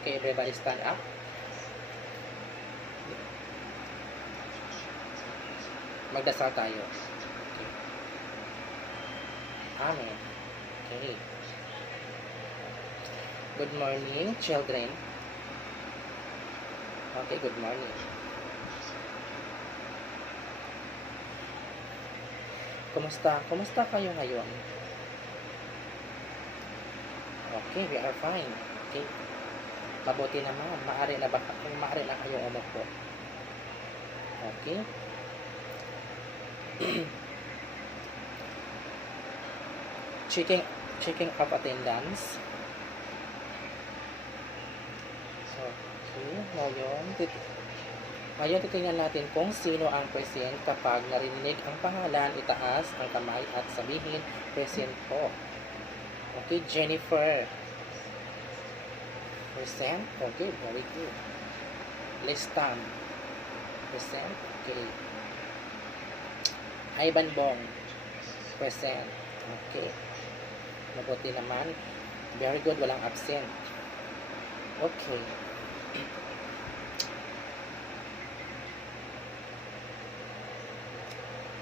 Okay, everybody stand up. Magdasal tayo. Okay. Amen. Okay. Good morning, children. Okay, good morning. Kumusta? Kumusta kayo ngayon? Okay, we are fine. Okay. Mabuti naman. Maaari na kayong umupo. Okay. Checking of attendance. Okay, ngayon titingnan natin kung sino ang present. Kapag narinig ang pangalan, itaas ang kamay at sabihin, present po. Okay, Jennifer. Present. Okay, very good. Listan. Present. Okay. Ivan Bong. Present. Okay. Mabuti naman. Very good, walang absent. Okay.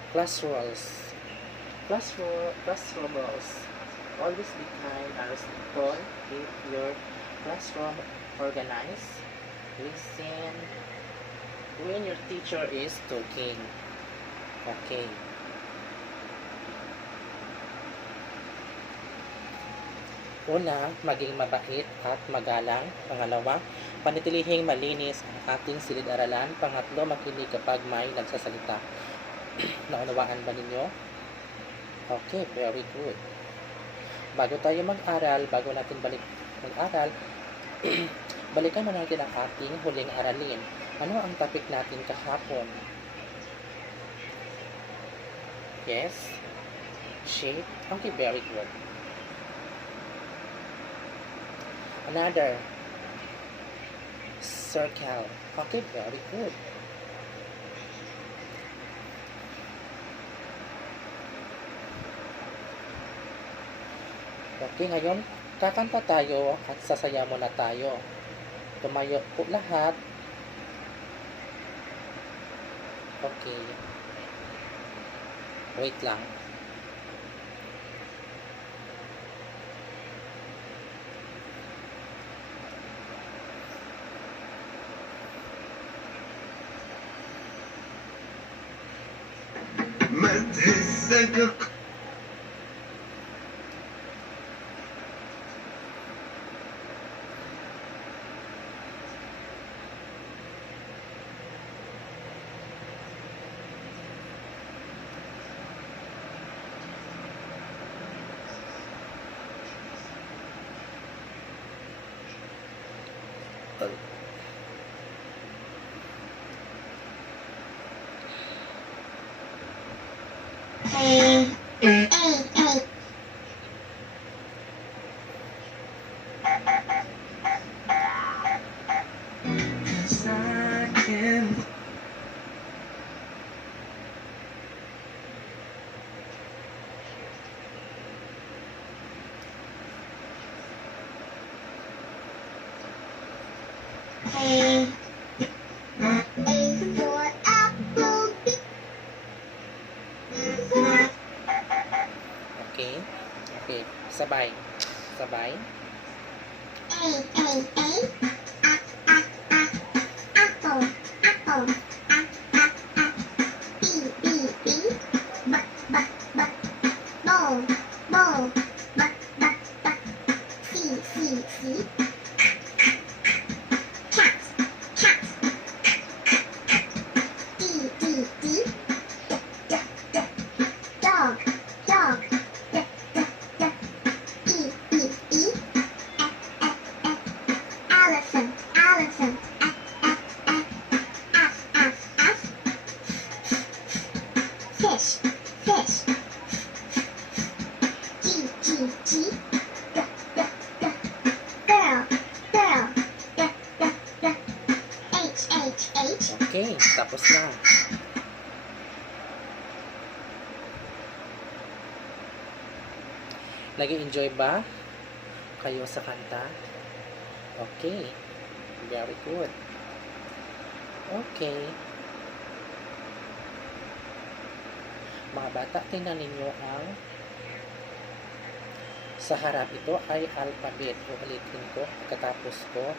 Class roles. Class roles. Always be kind and respectful. Keep your classroom organized. Listen when your teacher is talking. Okay. Una, maging mabait at magalang. Pangalawa, panitilihing malinis ang ating silid-aralan. Pangatlo, makinig kapag may nagsasalita. Naunawaan ba ninyo? Okay, very good. Bago tayo mag-aral, bago natin mag-aral, balikan na natin ang ating huling aralin. Ano ang topic natin kahapon? Yes? Shape? Okay, very good. Another. Circle. Okay, very good. Okay, ngayon, kakanta tayo at sasaya muna tayo. Tumayo po lahat. Okay. Wait lang. ما تهزك Okay. Okay. Sabay. Sabay. Okay, tapos na. Nag-enjoy ba kayo sa kanta? Okay. Very good. Okay. Mga bata, tingnan ninyo ang sa harap. Ito ay alphabet. Ulitin ko. Pagkatapos ko